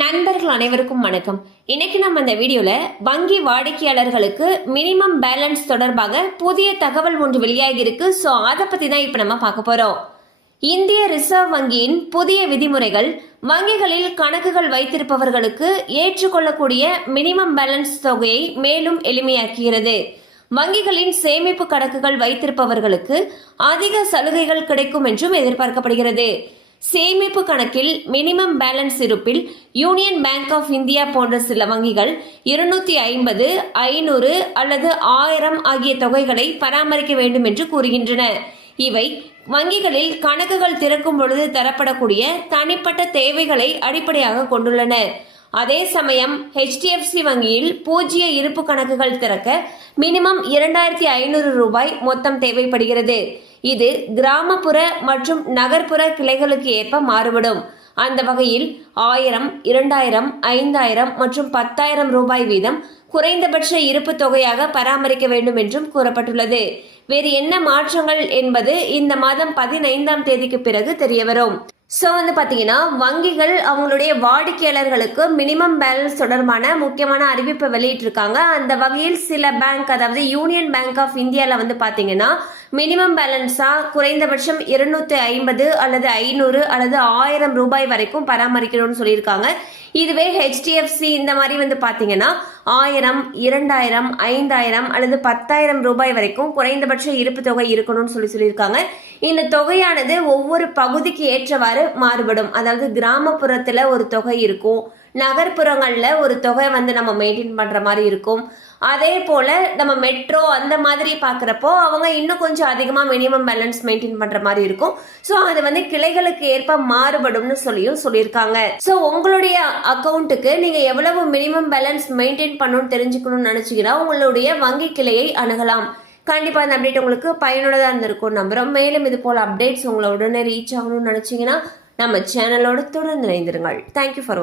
நண்பர்கள் அனைவருக்கும் வணக்கம். இன்னைக்கு நம்ம இந்த வீடியோல வங்கி வாடிக்கையாளர்களுக்கு மினிமம் பேலன்ஸ் தொடர்பாக புதிய தகவல் ஒன்று வெளியாகி இருக்கு. ஸோ அதை பத்தி தான் இப்போ நம்ம பார்க்க போறோம். இந்திய ரிசர்வ் வங்கியின் புதிய விதிமுறைகள் வங்கிகளில் கணக்குகள் வைத்திருப்பவர்களுக்கு ஏற்றுக்கொள்ளக்கூடிய மினிமம் பேலன்ஸ் தொகையை மேலும் எளிமையாக்குகிறது. வங்கிகளின் சேமிப்பு கணக்குகள் வைத்திருப்பவர்களுக்கு அதிக சலுகைகள் கிடைக்கும் என்றும் எதிர்பார்க்கப்படுகிறது. சேமிப்பு கணக்கில் மினிமம் பேலன்ஸ் இருப்பில் யூனியன் பேங்க் ஆஃப் இந்தியா போன்ற சில வங்கிகள் இருநூத்தி ஐம்பது ஐநூறு அல்லது ஆயிரம் ஆகிய தொகைகளை பராமரிக்க வேண்டும் என்று கூறுகின்றன. இவை வங்கிகளில் கணக்குகள் திறக்கும் பொழுது தரப்படக்கூடிய தனிப்பட்ட தேவைகளை அடிப்படையாக கொண்டுள்ளன. அதே சமயம் ஹெச்டிஎஃப்சி வங்கியில் பூஜ்ஜிய இருப்பு கணக்குகள் திறக்க மினிமம் இரண்டாயிரத்தி ஐநூறு ரூபாய் மொத்தம் தேவைப்படுகிறது. இது கிராமப்புற மற்றும் நகர்ப்புற கிளைகளுக்கு ஏற்ப மாறுபடும். அந்த வகையில் ஆயிரம் இரண்டாயிரம் ஐந்தாயிரம் மற்றும் பத்தாயிரம் ரூபாய் வீதம் குறைந்தபட்ச இருப்பு தொகையாக பராமரிக்க வேண்டும் என்றும் கூறப்பட்டுள்ளது. வேறு என்ன மாற்றங்கள் என்பது இந்த மாதம் பதினைந்தாம் தேதிக்கு பிறகு தெரியவரும். ஸோ வந்து பார்த்தீங்கன்னா வங்கிகள் அவங்களுடைய வாடிக்கையாளர்களுக்கு மினிமம் பேலன்ஸ் தொடர்பான முக்கியமான அறிவிப்பை வெளியிட்டிருக்காங்க. அந்த வகையில் சில பேங்க் அதாவது யூனியன் பேங்க் ஆஃப் இந்தியாவில் வந்து பார்த்தீங்கன்னா மினிமம் பேலன்ஸாக குறைந்தபட்சம் இருநூற்றி ஐம்பது அல்லது ஐநூறு அல்லது ஆயிரம் ரூபாய் வரைக்கும் பராமரிக்கணும்னு சொல்லியிருக்காங்க. இதுவே ஹெச்டிஎஃப்சி இந்த மாதிரி வந்து பார்த்தீங்கன்னா ஆயிரம் இரண்டாயிரம் ஐந்தாயிரம் அல்லது பத்தாயிரம் ரூபாய் வரைக்கும் குறைந்தபட்ச இருப்பு தொகை இருக்கணும்னு சொல்லி சொல்லியிருக்காங்க. இந்த தொகையானது ஒவ்வொரு பகுதிக்கு ஏற்றவாறு மாறுபடும். அதாவது கிராமப்புறத்தில் ஒரு தொகை இருக்கும். நகர்ப்புறங்களில் ஒரு தொகை வந்து நம்ம மெயின்டைன் பண்ணுற மாதிரி இருக்கும். அதே போல் நம்ம மெட்ரோ அந்த மாதிரி பார்க்குறப்போ அவங்க இன்னும் கொஞ்சம் அதிகமாக மினிமம் பேலன்ஸ் மெயின்டைன் பண்ணுற மாதிரி இருக்கும். ஸோ அது வந்து கிளைகளுக்கு ஏற்ப மாறுபடும்னு சொல்லியும் சொல்லியிருக்காங்க. ஸோ உங்களுடைய அக்கௌண்ட்டுக்கு நீங்கள் எவ்வளவு மினிமம் பேலன்ஸ் மெயின்டைன் பண்ணணும்னு தெரிஞ்சுக்கணும்னு நினச்சிங்கன்னா உங்களுடைய வங்கி கிளையை அணுகலாம். கண்டிப்பாக அந்த அப்டேட் உங்களுக்கு பயனுள்ளதாக இருந்திருக்கும் நம்புகிறோம் மேலும் இது போல் அப்டேட்ஸ் உங்களை உடனே ரீச் ஆகணும்னு நினச்சிங்கன்னா நம்ம சேனலோட தொடர்ந்து இணைந்திருங்கள். தேங்க்யூ ஃபார் வாட்சிங்